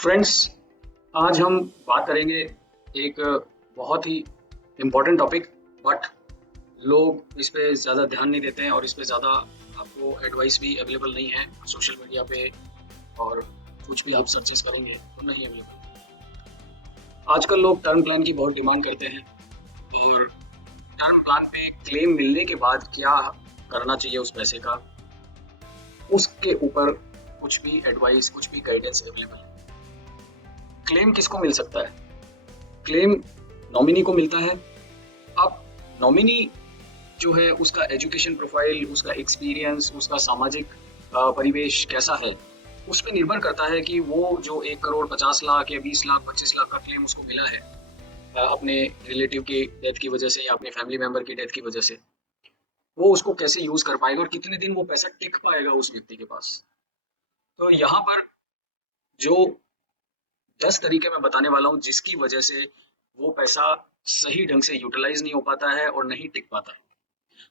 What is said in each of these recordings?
Friends, आज हम बात करेंगे एक बहुत ही इम्पोर्टेंट टॉपिक। बट लोग इस पे ज़्यादा ध्यान नहीं देते हैं और इस पे ज़्यादा आपको एडवाइस भी अवेलेबल नहीं है सोशल मीडिया पे। और कुछ भी आप सर्चेस करेंगे तो नहीं अवेलेबल। आजकल लोग टर्म प्लान की बहुत डिमांड करते हैं और टर्म प्लान पे क्लेम मिलने के बाद क्या करना चाहिए उस पैसे का, उसके ऊपर कुछ भी एडवाइस, कुछ भी गाइडेंस अवेलेबल है। क्लेम किसको मिल सकता है? क्लेम नॉमिनी को मिलता है। अब नॉमिनी जो है उसका एजुकेशन प्रोफाइल, उसका एक्सपीरियंस, उसका सामाजिक परिवेश कैसा है, उस पर निर्भर करता है कि वो जो 1 करोड़ 50 लाख या 20 लाख 25 लाख का क्लेम उसको मिला है अपने रिलेटिव की डेथ की वजह से या अपने फैमिली मेंबर की डेथ की वजह से, वो उसको कैसे यूज कर पाएगा और कितने दिन वो पैसा टिक पाएगा उस व्यक्ति के पास। तो यहाँ पर जो 10 तरीके मैं बताने वाला हूँ जिसकी वजह से वो पैसा सही ढंग से यूटिलाइज नहीं हो पाता है और नहीं टिक पाता है।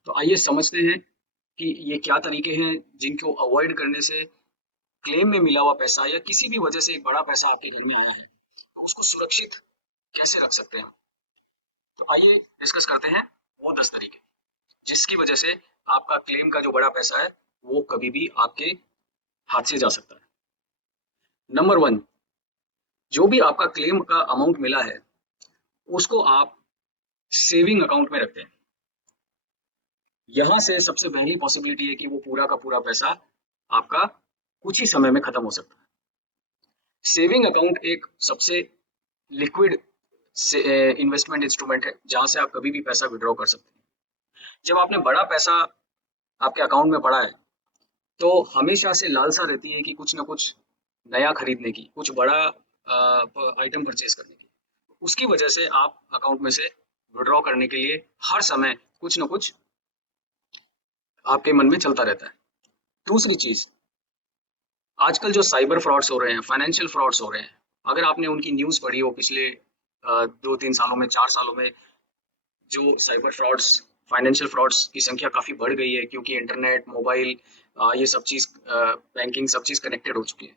तो आइए समझते हैं कि ये क्या तरीके हैं जिनको अवॉइड करने से क्लेम में मिला हुआ पैसा या किसी भी वजह से एक बड़ा पैसा आपके घर में आया है तो उसको सुरक्षित कैसे रख सकते हैं। तो आइए डिस्कस करते हैं वो 10 तरीके जिसकी वजह से आपका क्लेम का जो बड़ा पैसा है वो कभी भी आपके हाथ से जा सकता है। नंबर 1, जो भी आपका क्लेम का अमाउंट मिला है उसको आप सेविंग अकाउंट में रखते हैं। यहाँ से सबसे पहली पॉसिबिलिटी है कि वो पूरा का पूरा पैसा आपका कुछ ही समय में खत्म हो सकता है। सेविंग अकाउंट एक सबसे लिक्विड इन्वेस्टमेंट इंस्ट्रूमेंट है जहां से आप कभी भी पैसा विड्रॉ कर सकते हैं। जब आपने बड़ा पैसा आपके अकाउंट में पड़ा है तो हमेशा से लालसा रहती है कि कुछ ना कुछ नया खरीदने की, कुछ बड़ा आइटम परचेज करने की। उसकी वजह से आप अकाउंट में से विड्रॉ करने के लिए हर समय कुछ ना कुछ आपके मन में चलता रहता है। दूसरी चीज, आजकल जो साइबर फ्रॉड्स हो रहे हैं, फाइनेंशियल फ्रॉड्स हो रहे हैं, अगर आपने उनकी न्यूज़ पढ़ी हो पिछले 2-3 सालों में, 4 सालों में, जो साइबर फ्रॉड्स, फाइनेंशियल फ्रॉड्स की संख्या काफ़ी बढ़ गई है क्योंकि इंटरनेट, मोबाइल, ये सब चीज़, बैंकिंग, सब चीज़ कनेक्टेड हो चुकी है।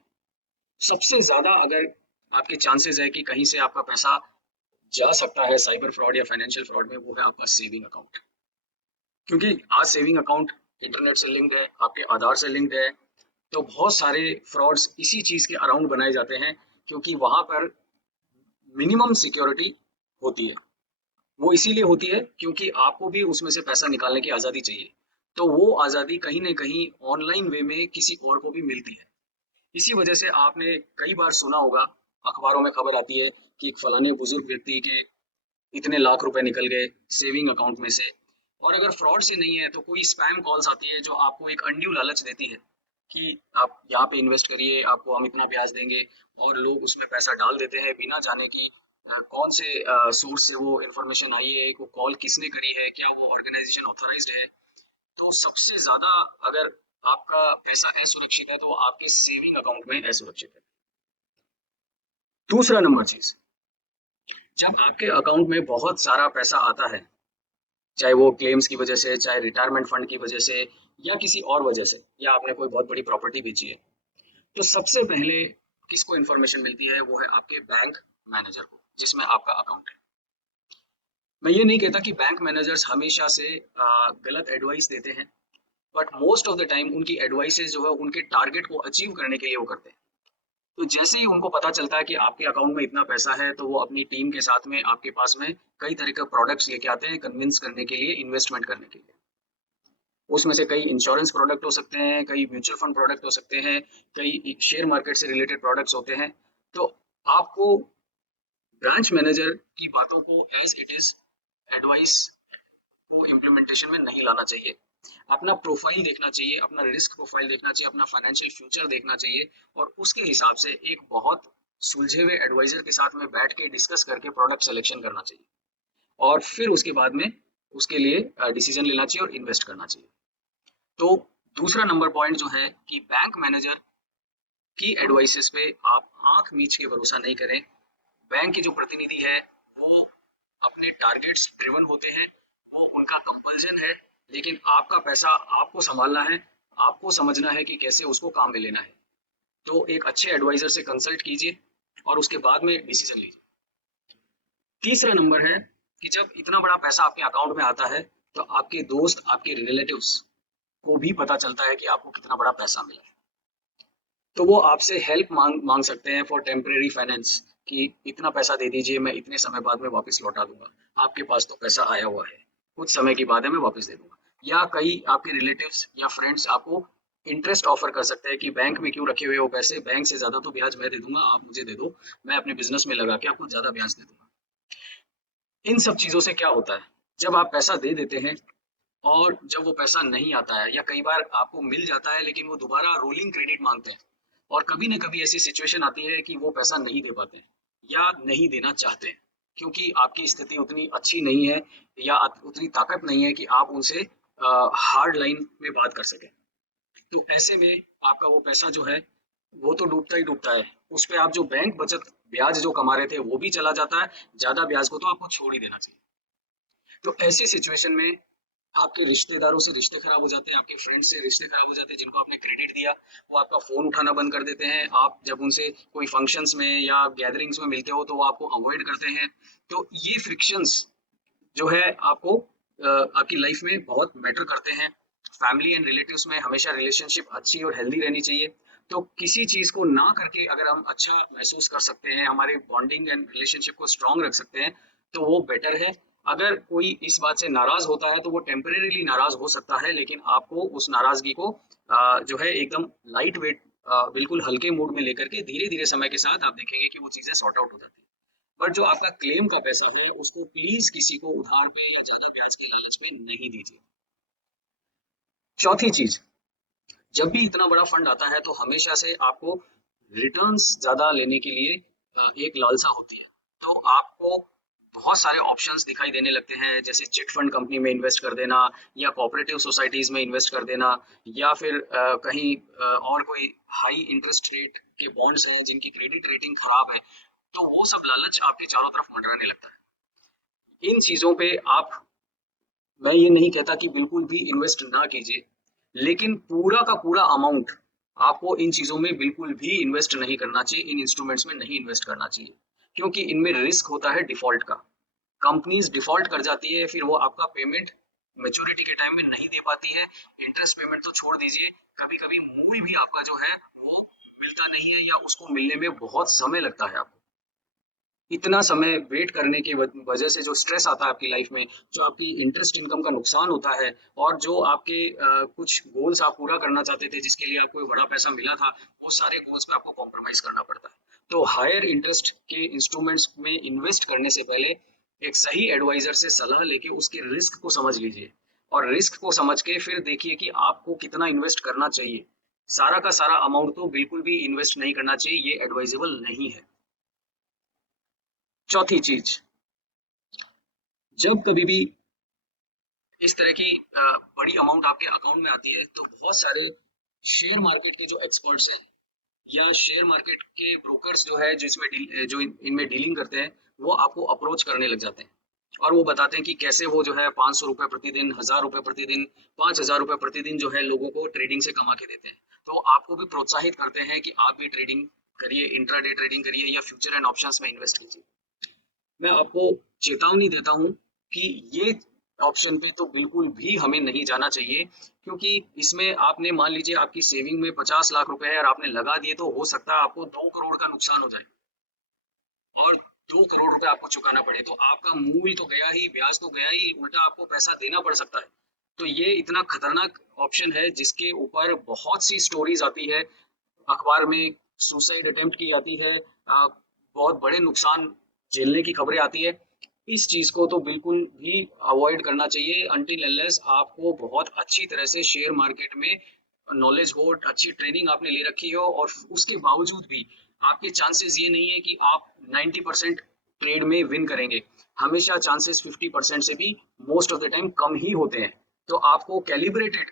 सबसे ज़्यादा अगर आपके चांसेस है कि कहीं से आपका पैसा जा सकता है साइबर फ्रॉड या फाइनेंशियल फ्रॉड में, वो है आपका सेविंग अकाउंट। क्योंकि आज सेविंग अकाउंट इंटरनेट से लिंक्ड है, आपके आधार से लिंक्ड है। तो बहुत सारे फ्रॉड्स इसी चीज के अराउंड बनाए जाते हैं क्योंकि वहां पर मिनिमम सिक्योरिटी होती है। वो इसीलिए होती है क्योंकि आपको भी उसमें से पैसा निकालने की आजादी चाहिए। तो वो आजादी कहीं ना कहीं ऑनलाइन वे में किसी और को भी मिलती है। इसी वजह से आपने कई बार सुना होगा, अखबारों में खबर आती है कि एक फलाने बुजुर्ग व्यक्ति के इतने लाख रुपए निकल गए सेविंग अकाउंट में से। और अगर फ्रॉड से नहीं है तो कोई स्पैम कॉल्स आती है जो आपको एक अनड्यू लालच देती है कि आप यहाँ पे इन्वेस्ट करिए, आपको हम इतना ब्याज देंगे। और लोग उसमें पैसा डाल देते हैं बिना जाने कि कौन से सोर्स से वो इन्फॉर्मेशन आई है, वो कॉल किसने करी है, क्या वो ऑर्गेनाइजेशन ऑथराइज्ड है। तो सबसे ज्यादा अगर आपका पैसा असुरक्षित है तो वो आपके सेविंग अकाउंट में असुरक्षित है। दूसरा नंबर चीज, जब आपके अकाउंट में बहुत सारा पैसा आता है, चाहे वो क्लेम्स की वजह से, चाहे रिटायरमेंट फंड की वजह से, या किसी और वजह से, या आपने कोई बहुत बड़ी प्रॉपर्टी बेची है, तो सबसे पहले किसको इन्फॉर्मेशन मिलती है? वो है आपके बैंक मैनेजर को जिसमें आपका अकाउंट है। मैं ये नहीं कहता कि बैंक मैनेजर्स हमेशा से गलत एडवाइस देते हैं, but most of the time उनकी एडवाइसेस जो है उनके टारगेट को अचीव करने के लिए वो करते हैं। तो जैसे ही उनको पता चलता है कि आपके अकाउंट में इतना पैसा है तो वो अपनी टीम के साथ में आपके पास में कई तरह के प्रोडक्ट्स लेके आते हैं कन्विंस करने के लिए, इन्वेस्टमेंट करने के लिए। उसमें से कई इंश्योरेंस प्रोडक्ट हो सकते हैं, कई म्यूचुअल फंड प्रोडक्ट हो सकते हैं, कई शेयर मार्केट से रिलेटेड प्रोडक्ट्स होते हैं। तो आपको ब्रांच मैनेजर की बातों को एज इट इज एडवाइस को इम्प्लीमेंटेशन में नहीं लाना चाहिए। अपना प्रोफाइल देखना चाहिए, अपना रिस्क प्रोफाइल देखना चाहिए, अपना फाइनेंशियल फ्यूचर देखना चाहिए और उसके हिसाब से एक बहुत सुलझे हुए एडवाइजर के साथ में बैठ के डिस्कस करके प्रोडक्ट सिलेक्शन करना चाहिए। और फिर उसके बाद में उसके लिए डिसीजन लेना चाहिए और इन्वेस्ट करना चाहिए। तो दूसरा नंबर पॉइंट जो है कि बैंक मैनेजर की एडवाइसेस पे आप आंख मीच के भरोसा नहीं करें। बैंक के जो प्रतिनिधि है वो अपने टारगेट्स ड्रिवन होते हैं, वो उनका कंपल्जन है। लेकिन आपका पैसा आपको संभालना है, आपको समझना है कि कैसे उसको काम में लेना है। तो एक अच्छे एडवाइजर से कंसल्ट कीजिए, और उसके बाद में डिसीजन लीजिए। तीसरा नंबर है कि जब इतना बड़ा पैसा आपके अकाउंट में आता है तो आपके दोस्त, आपके रिलेटिव्स को भी पता चलता है कि आपको कितना बड़ा पैसा मिला है। तो वो आपसे हेल्प मांग मांग सकते हैं फॉर टेम्परेरी फाइनेंस कि इतना पैसा दे दीजिए, मैं इतने समय बाद में वापस लौटा दूंगा, आपके पास तो पैसा आया हुआ है, कुछ समय के बाद है मैं वापस दे दूंगा। या कई आपके रिलेटिव्स या फ्रेंड्स आपको इंटरेस्ट ऑफर कर सकते हैं कि बैंक में क्यों रखे हुए हो पैसे, बैंक से ज्यादा तो ब्याज मैं दे दूंगा, आप मुझे दे दो, मैं अपने बिजनेस में लगा के आपको ज्यादा ब्याज दे दूंगा। इन सब चीजों से क्या होता है, जब आप पैसा दे देते हैं और जब वो पैसा नहीं आता है या कई बार आपको मिल जाता है लेकिन वो दोबारा रोलिंग क्रेडिट मांगते हैं, और कभी ना कभी ऐसी सिचुएशन आती है कि वो पैसा नहीं दे पाते हैं या नहीं देना चाहते हैं क्योंकि आपकी स्थिति उतनी अच्छी नहीं है या उतनी ताकत नहीं है कि आप उनसे हार्ड लाइन में बात कर सकें। तो ऐसे में आपका वो पैसा जो है वो तो डूबता ही डूबता है, उस पे आप जो बैंक बचत ब्याज जो कमा रहे थे वो भी चला जाता है, ज्यादा ब्याज को तो आपको छोड़ ही देना चाहिए। तो ऐसी सिचुएशन में आपके रिश्तेदारों से रिश्ते खराब हो जाते हैं, आपके फ्रेंड से रिश्ते खराब हो जाते हैं, जिनको आपने क्रेडिट दिया वो आपका फोन उठाना बंद कर देते हैं, आप जब उनसे कोई फंक्शंस में या गैदरिंग्स में मिलते हो तो वो आपको अवॉइड करते हैं। तो ये फ्रिक्शंस जो है आपको आपकी लाइफ में बहुत मैटर करते हैं। फैमिली एंड रिलेटिव्स में हमेशा रिलेशनशिप अच्छी और हेल्दी रहनी चाहिए। तो किसी चीज को ना करके अगर हम अच्छा महसूस कर सकते हैं, हमारे बॉन्डिंग एंड रिलेशनशिप को स्ट्रांग रख सकते हैं, तो वो बेटर है। अगर कोई इस बात से नाराज होता है तो वो टेम्परेरीली नाराज हो सकता है, लेकिन आपको उस नाराजगी को जो है एकदम लाइट वेट, बिल्कुल हल्के मूड में लेकर के धीरे धीरे समय के साथ आप देखेंगे कि वो चीजें सॉर्ट आउट हो जाती है। पर जो आपका क्लेम का पैसा है उसको प्लीज किसी को उधार पे या ज्यादा ब्याज के लालच में नहीं दीजिए। चौथी चीज, जब भी इतना बड़ा फंड आता है तो हमेशा से आपको रिटर्न्स ज्यादा लेने के लिए एक लालसा होती है। तो आपको बहुत सारे ऑप्शंस दिखाई देने लगते हैं, जैसे चिट फंड कंपनी में इन्वेस्ट कर देना या कोऑपरेटिव सोसाइटीज में इन्वेस्ट कर देना, या फिर कहीं और कोई हाई इंटरेस्ट रेट के बॉन्ड्स हैं जिनकी क्रेडिट रेटिंग खराब है। तो वो सब लालच आपके चारों तरफ मंडराने लगता है। इन चीजों पे आप, मैं ये नहीं कहता कि बिल्कुल भी इन्वेस्ट ना कीजिए, लेकिन पूरा का पूरा अमाउंट आपको इन चीजों में बिल्कुल भी इन्वेस्ट नहीं करना चाहिए, इन इंस्ट्रूमेंट्स में नहीं इन्वेस्ट करना चाहिए, क्योंकि इनमें रिस्क होता है डिफॉल्ट का। कंपनीज डिफॉल्ट कर जाती है, फिर वो आपका पेमेंट मेच्योरिटी के टाइम में नहीं दे पाती है। इंटरेस्ट पेमेंट तो छोड़ दीजिए, कभी कभी मूल भी आपका जो है वो मिलता नहीं है या उसको मिलने में बहुत समय लगता है आपको। इतना समय वेट करने की वजह से जो स्ट्रेस आता है आपकी लाइफ में, जो आपकी इंटरेस्ट इनकम का नुकसान होता है, और जो आपके कुछ गोल्स आप पूरा करना चाहते थे जिसके लिए आपको बड़ा पैसा मिला था, वो सारे गोल्स पे आपको कॉम्प्रोमाइज करना पड़ता है। तो हायर इंटरेस्ट के इंस्ट्रूमेंट्स में इन्वेस्ट करने से पहले एक सही एडवाइजर से सलाह लेके उसके रिस्क को समझ लीजिए, और रिस्क को समझ के फिर देखिए कि आपको कितना इन्वेस्ट करना चाहिए। सारा का सारा अमाउंट तो बिल्कुल भी इन्वेस्ट नहीं करना चाहिए, ये एडवाइजेबल नहीं है। चौथी चीज, जब कभी भी इस तरह की बड़ी अमाउंट आपके अकाउंट में आती है तो बहुत सारे शेयर मार्केट के जो एक्सपर्ट्स हैं या शेयर मार्केट के ब्रोकर्स जो है जिसमें इनमें डीलिंग करते हैं, वो आपको अप्रोच करने लग जाते हैं और वो बताते हैं कि कैसे वो जो है 500 रुपये प्रतिदिन, 1000 रुपये प्रतिदिन, 5000 रुपये प्रतिदिन जो है लोगों को ट्रेडिंग से कमा के देते हैं। तो आपको भी प्रोत्साहित करते हैं कि आप भी ट्रेडिंग करिए, इंट्राडे ट्रेडिंग करिए या फ्यूचर एंड ऑप्शंस में इन्वेस्ट कीजिए। मैं आपको चेतावनी देता हूँ कि ये ऑप्शन पे तो बिल्कुल भी हमें नहीं जाना चाहिए, क्योंकि इसमें आपने मान लीजिए आपकी सेविंग में 50 लाख रुपए है और आपने लगा दिए, तो हो सकता है आपको 2 करोड़ का नुकसान हो जाए और 2 करोड़ रुपए आपको चुकाना पड़े। तो आपका मूल तो गया ही, ब्याज तो गया ही, उल्टा आपको पैसा देना पड़ सकता है। तो ये इतना खतरनाक ऑप्शन है जिसके ऊपर बहुत सी स्टोरीज आती है अखबार में, सुसाइड अटेम्प्ट की जाती है, बहुत बड़े नुकसान झेलने की खबरें आती है। इस चीज को तो बिल्कुल भी अवॉइड करना चाहिए अनटिल अनलेस आपको बहुत अच्छी तरह से शेयर मार्केट में नॉलेज हो, अच्छी ट्रेनिंग आपने ले रखी हो, और उसके बावजूद भी आपके चांसेस ये नहीं है कि आप 90% ट्रेड में विन करेंगे। हमेशा चांसेस 50% से भी मोस्ट ऑफ द टाइम कम ही होते हैं। तो आपको कैलिब्रेटेड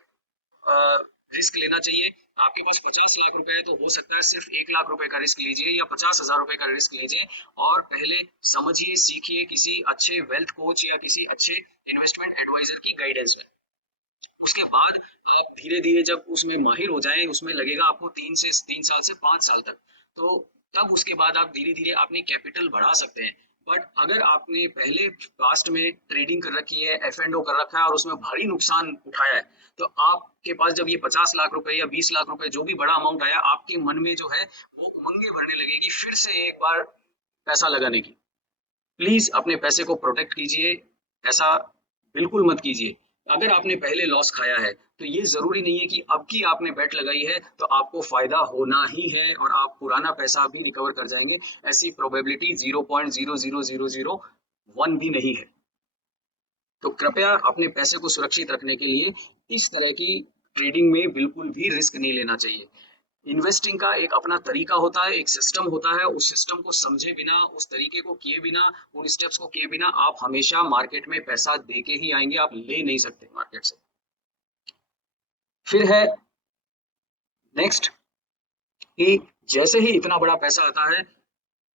रिस्क लेना चाहिए। आपके पास 50 लाख रुपए है तो हो सकता है सिर्फ 1 लाख रुपए का रिस्क लीजिए या 50,000 रुपए का रिस्क लीजिए, और पहले समझिए, सीखिए किसी अच्छे वेल्थ कोच या किसी अच्छे इन्वेस्टमेंट एडवाइजर की गाइडेंस में। उसके बाद आप धीरे धीरे जब उसमें माहिर हो जाएं, उसमें लगेगा आपको 3 साल से 5 साल तक। तो तब उसके बाद आप धीरे धीरे अपनी कैपिटल बढ़ा सकते हैं। बट अगर आपने पहले पास्ट में ट्रेडिंग कर रखी है, एफ एंड ओ कर रखा है और उसमें भारी नुकसान उठाया है, तो आपके पास जब ये 50 लाख रुपए या 20 लाख रुपए जो भी बड़ा अमाउंट आया, आपके मन में जो है वो उमंगे भरने लगेगी फिर से एक बार पैसा लगाने की। प्लीज अपने पैसे को प्रोटेक्ट कीजिए, ऐसा बिल्कुल मत कीजिए। अगर आपने पहले लॉस खाया है तो ये जरूरी नहीं है कि अब की आपने बेट लगाई है तो आपको फायदा होना ही है और आप पुराना पैसा भी रिकवर कर जाएंगे। ऐसी प्रोबेबिलिटी 0.00001 भी नहीं है। तो कृपया अपने पैसे को सुरक्षित रखने के लिए इस तरह की ट्रेडिंग में बिल्कुल भी रिस्क नहीं लेना चाहिए। इन्वेस्टिंग का एक अपना तरीका होता है, एक सिस्टम होता है। उस सिस्टम को समझे बिना, उस तरीके को किए बिना, उन स्टेप्स को किए बिना आप हमेशा मार्केट में पैसा दे के ही आएंगे, आप ले नहीं सकते मार्केट से। फिर है नेक्स्ट कि जैसे ही इतना बड़ा पैसा आता है,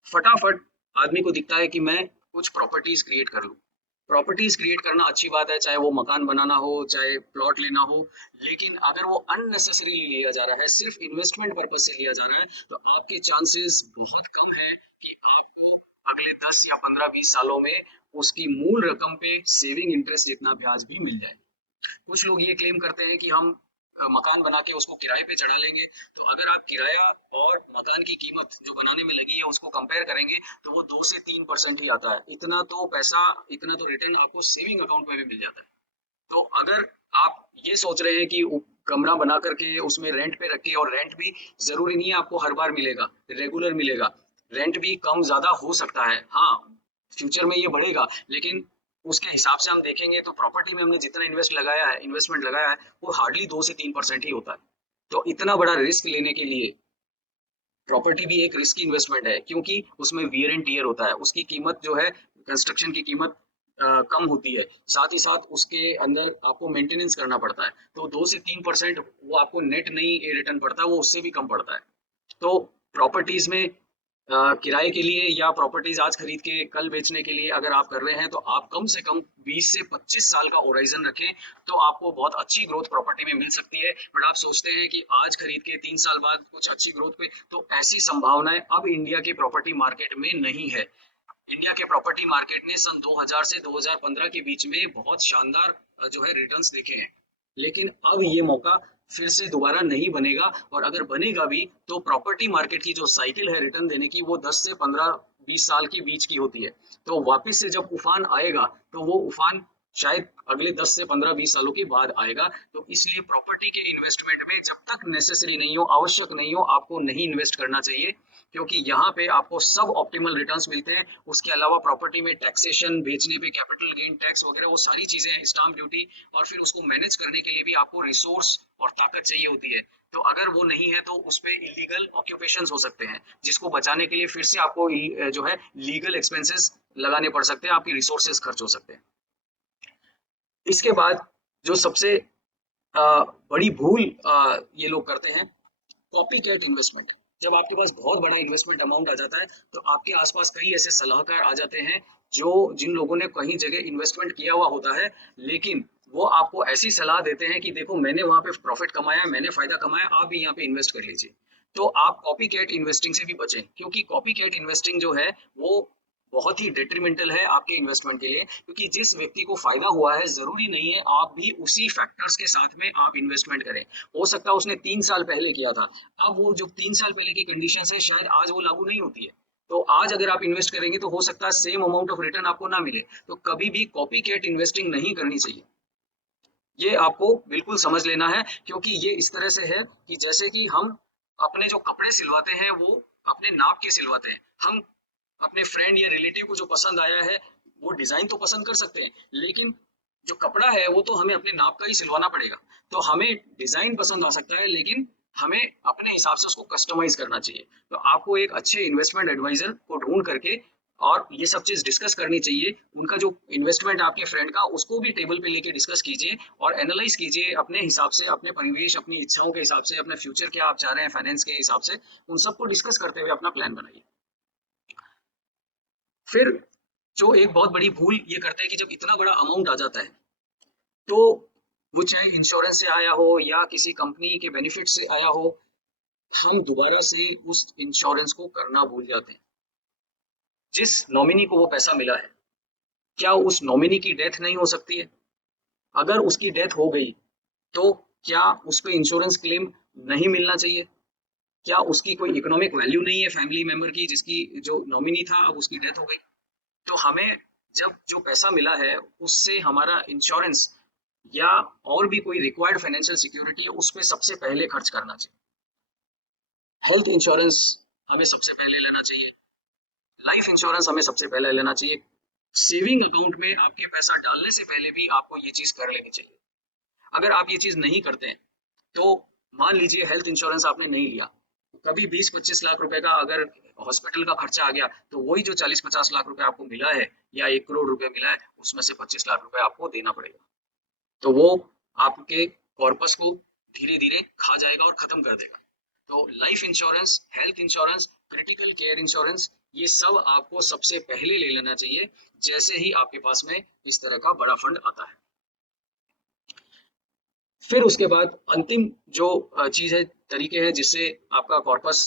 फटाफट आदमी को दिखता है कि मैं कुछ प्रॉपर्टीज क्रिएट कर लूं। प्रॉपर्टीज क्रिएट करना अच्छी बात है, चाहे वो मकान बनाना हो, चाहे प्लॉट लेना हो, लेकिन अगर वो अननेसेसरीली लिया जा रहा है, सिर्फ इन्वेस्टमेंट पर्पज से लिया जा रहा है, तो आपके चांसेस बहुत कम है कि आपको अगले 10 या 15-20 सालों में उसकी मूल रकम पे सेविंग इंटरेस्ट जितना ब्याज भी मिल जाए। कुछ लोग ये क्लेम करते हैं कि हम मकान बना के उसको किराए पे चढ़ा लेंगे। तो अगर आप किराया और मकान की कीमत जो बनाने में लगी है उसको कंपेयर करेंगे तो वो 2 से 3% ही आता है। इतना तो पैसा, इतना तो रिटर्न आपको सेविंग अकाउंट में भी मिल जाता है। तो अगर आप ये सोच रहे हैं कि कमरा बना करके उसमें रेंट पे रखिए, और रेंट भी जरूरी नहीं है आपको हर बार मिलेगा, रेगुलर मिलेगा। रेंट भी कम ज्यादा हो सकता है, हाँ, फ्यूचर में ये बढ़ेगा, लेकिन उसके हिसाब से हम देखेंगे तो प्रॉपर्टी में हमने जितना इन्वेस्टमेंट लगाया है वो हार्डली 2 से 3% ही होता है। तो इतना बड़ा रिस्क लेने के लिए प्रॉपर्टी भी एक रिस्की इन्वेस्टमेंट है, क्योंकि उसमें वियर एंड टियर होता है, उसकी कीमत जो है, कंस्ट्रक्शन की कीमत कम होती है, साथ ही साथ उसके अंदर आपको मेंटेनेंस करना पड़ता है। तो 2 से 3% वो आपको नेट नहीं रिटर्न पड़ता, वो उससे भी कम पड़ता है। तो प्रॉपर्टीज में किराए के लिए या प्रॉपर्टीज आज खरीद के कल बेचने के लिए अगर आप कर रहे हैं तो आप कम से कम 20 से 25 साल का ओराइजन रखें, तो आपको बहुत अच्छी ग्रोथ प्रॉपर्टी में मिल सकती है। बट आप सोचते हैं कि आज खरीद के 3 साल बाद कुछ अच्छी ग्रोथ पे, तो ऐसी संभावनाएं अब इंडिया के प्रॉपर्टी मार्केट में नहीं है। इंडिया के प्रॉपर्टी मार्केट ने सन 2000 से 2015 के बीच में बहुत शानदार जो है रिटर्न्स देखे हैं, लेकिन अब ये मौका फिर से दोबारा नहीं बनेगा। और अगर बनेगा भी तो प्रॉपर्टी मार्केट की जो साइकिल है रिटर्न देने की, वो 10 से 15-20 साल के बीच की होती है। तो वापस से जब उफान आएगा तो वो उफान शायद अगले 10 से 15-20 सालों के बाद आएगा। तो इसलिए प्रॉपर्टी के इन्वेस्टमेंट में जब तक नेसेसरी नहीं हो, आवश्यक नहीं हो, आपको नहीं इन्वेस्ट करना चाहिए, क्योंकि यहाँ पे आपको सब ऑप्टिमल रिटर्न्स मिलते हैं। उसके अलावा प्रॉपर्टी में टैक्सेशन, बेचने पे कैपिटल गेन टैक्स वगैरह वो सारी चीजें हैं, स्टाम्प ड्यूटी, और फिर उसको मैनेज करने के लिए भी आपको रिसोर्स और ताकत चाहिए होती है। तो अगर वो नहीं है तो उस पे इलीगल ऑक्यूपेशंस हो सकते हैं, जिसको बचाने के लिए फिर से आपको जो है लीगल एक्सपेंसेस लगाने पड़ सकते हैं, आपकी रिसोर्सेज खर्च हो सकते हैं। इसके बाद जो सबसे बड़ी भूल ये लोग करते हैं, कॉपी कैट इन्वेस्टमेंट। जब आपके पास बहुत बड़ा इन्वेस्टमेंट अमाउंट आ जाता है तो आपके आसपास कई ऐसे सलाहकार आ जाते हैं जो, जिन लोगों ने कहीं जगह इन्वेस्टमेंट किया हुआ होता है, लेकिन वो आपको ऐसी सलाह देते हैं कि देखो मैंने वहां पे प्रॉफिट कमाया, मैंने फायदा कमाया, आप भी यहाँ पे इन्वेस्ट कर लीजिए। तो आप कॉपी कैट इन्वेस्टिंग से भी बचें, क्योंकि कॉपी कैट इन्वेस्टिंग जो है वो बहुत ही डेट्रीमेंटल है आपके इन्वेस्टमेंट के लिए, क्योंकि जिस व्यक्ति को फायदा हुआ है जरूरी नहीं है आप भी उसी फैक्टर्स के साथ में आप इन्वेस्टमेंट करें। हो सकता है उसने 3 साल पहले किया था, अब वो जो 3 साल पहले की कंडीशन है शायद आज वो लागू नहीं होती है। तो आज अगर आप इन्वेस्ट करेंगे तो हो सकता है सेम अमाउंट ऑफ रिटर्न आपको ना मिले। तो कभी भी कॉपी कैट इन्वेस्टिंग नहीं करनी चाहिए, ये आपको बिल्कुल समझ लेना है। क्योंकि ये इस तरह से है कि जैसे कि हम अपने जो कपड़े सिलवाते हैं वो अपने नाप के सिलवाते हैं। हम अपने फ्रेंड या रिलेटिव को जो पसंद आया है वो डिजाइन तो पसंद कर सकते हैं, लेकिन जो कपड़ा है वो तो हमें अपने नाप का ही सिलवाना पड़ेगा। तो हमें डिजाइन पसंद आ सकता है, लेकिन हमें अपने हिसाब से उसको कस्टमाइज करना चाहिए। तो आपको एक अच्छे इन्वेस्टमेंट एडवाइजर को ढूंढ करके और ये सब चीज डिस्कस करनी चाहिए। उनका जो इन्वेस्टमेंट आपके फ्रेंड का, उसको भी टेबल पे लेके डिस्कस कीजिए और एनालाइज कीजिए अपने हिसाब से, अपने परिवेश, अपनी इच्छाओं के हिसाब से, अपने फ्यूचर क्या आप चाह रहे हैं फाइनेंस के हिसाब से, उन सबको डिस्कस करते हुए अपना प्लान बनाइए। फिर जो एक बहुत बड़ी भूल ये करते हैं कि जब इतना बड़ा अमाउंट आ जाता है तो वो चाहे इंश्योरेंस से आया हो या किसी कंपनी के बेनिफिट से आया हो, हम दोबारा से उस इंश्योरेंस को करना भूल जाते हैं। जिस नॉमिनी को वो पैसा मिला है, क्या उस नॉमिनी की डेथ नहीं हो सकती है? अगर उसकी डेथ हो गई तो क्या उस पे इंश्योरेंस क्लेम नहीं मिलना चाहिए? क्या उसकी कोई इकोनॉमिक वैल्यू नहीं है फैमिली मेंबर की, जिसकी जो नॉमिनी था अब उसकी डेथ हो गई? तो हमें जब जो पैसा मिला है उससे हमारा इंश्योरेंस या और भी कोई रिक्वायर्ड फाइनेंशियल सिक्योरिटी है उस पे सबसे पहले खर्च करना चाहिए। हेल्थ इंश्योरेंस हमें सबसे पहले लेना चाहिए, लाइफ इंश्योरेंस हमें सबसे पहले लेना चाहिए। सेविंग अकाउंट में आपके पैसा डालने से पहले भी आपको ये चीज कर लेनी चाहिए। अगर आप ये चीज नहीं करते हैं तो मान लीजिए हेल्थ इंश्योरेंस आपने नहीं लिया, कभी 20-25 लाख रुपए का अगर हॉस्पिटल का खर्चा आ गया तो वही जो 40-50 लाख रुपए आपको मिला है या 1 करोड़ रुपए मिला है उसमें से 25 लाख रुपए आपको देना पड़ेगा। तो वो आपके कॉर्पस को धीरे धीरे खा जाएगा और खत्म कर देगा। तो life insurance, health insurance, critical care insurance, ये सब आपको सबसे पहले ले लेना चाहिए जैसे ही आपके पास में इस तरह का बड़ा फंड आता है। फिर उसके बाद अंतिम जो चीज है, तरीके हैं जिससे आपका कॉर्पस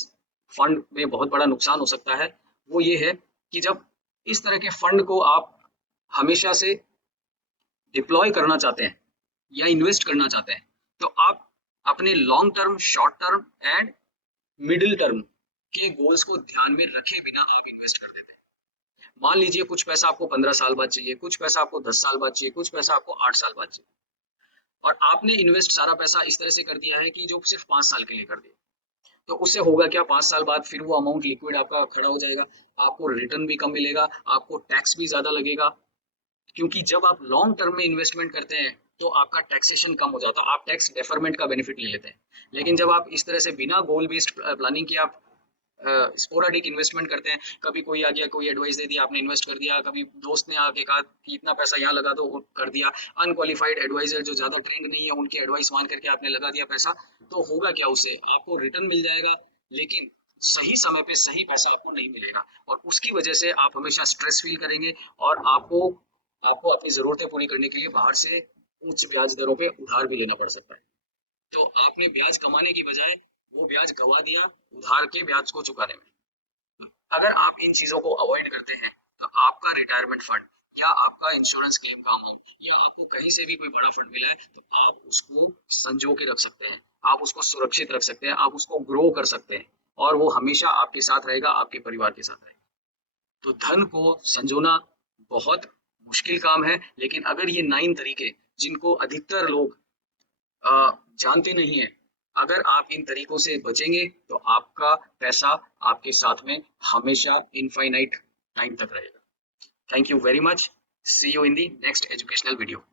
फंड में बहुत बड़ा नुकसान हो सकता है, वो ये है कि जब इस तरह के फंड को आप हमेशा से डिप्लॉय करना चाहते हैं या इन्वेस्ट करना चाहते हैं तो आप अपने long term, short term and middle term के गोल्स को ध्यान में रखे बिना आप इन्वेस्ट कर देते हैं। मान लीजिए कुछ पैसा आपको 15 साल बाद चाहिए, कुछ पैसा आपको 10 साल बाद चाहिए, कुछ पैसा आपको 8 साल बाद चाहिए, और आपने इन्वेस्ट सारा पैसा इस तरह से कर दिया है कि जो सिर्फ 5 साल के लिए कर दिया। तो उससे होगा क्या, 5 साल बाद फिर वो अमाउंट लिक्विड आपका खड़ा हो जाएगा, आपको रिटर्न भी कम मिलेगा, आपको टैक्स भी ज्यादा लगेगा। क्योंकि जब आप लॉन्ग टर्म में इन्वेस्टमेंट करते हैं तो आपका टैक्सेशन कम हो जाता है, आप टैक्स डेफरमेंट का बेनिफिट ले लेते हैं। लेकिन जब आप इस तरह से बिना गोल बेस्ड प्लानिंग के आप स्पोराडिक इन्वेस्टमेंट करते हैं, कभी कोई आ गया, कोई एडवाइस दे दिया, आपने इन्वेस्ट कर दिया, कभी दोस्त ने आके कहा कि इतना पैसा यहाँ लगा दो, कर दिया, अनक्वालिफाइड एडवाइजर जो ज्यादा ट्रेंड नहीं है उनकी एडवाइस मान करके आपने लगा दिया पैसा, तो होगा क्या, उससे आपको रिटर्न मिल जाएगा लेकिन सही समय पे सही पैसा आपको नहीं मिलेगा, और उसकी वजह से आप हमेशा स्ट्रेस फील करेंगे और आपको आपको अपनी जरूरतें पूरी करने के लिए बाहर से उच्च ब्याज दरों पे उधार भी लेना पड़ सकता है। तो आपने ब्याज कमाने की बजाय वो ब्याज गवा दिया उधार के ब्याज को चुकाने में। अगर आप इन चीजों को अवॉइड करते हैं तो आपका रिटायरमेंट फंड या आपका इंश्योरेंस क्लेम का अमाउंट या आपको कहीं से भी कोई बड़ा फंड मिला है तो आप उसको संजो के रख सकते हैं, आप उसको सुरक्षित रख सकते हैं, आप उसको ग्रो कर सकते हैं, और वो हमेशा आपके साथ रहेगा, आपके परिवार के साथ रहेगा। तो धन को संजोना बहुत मुश्किल काम है, लेकिन अगर ये 9 तरीके जिनको अधिकतर लोग जानते नहीं है, अगर आप इन तरीकों से बचेंगे तो आपका पैसा आपके साथ में हमेशा इनफाइनाइट टाइम तक रहेगा। Thank you very much. See you in the next educational video.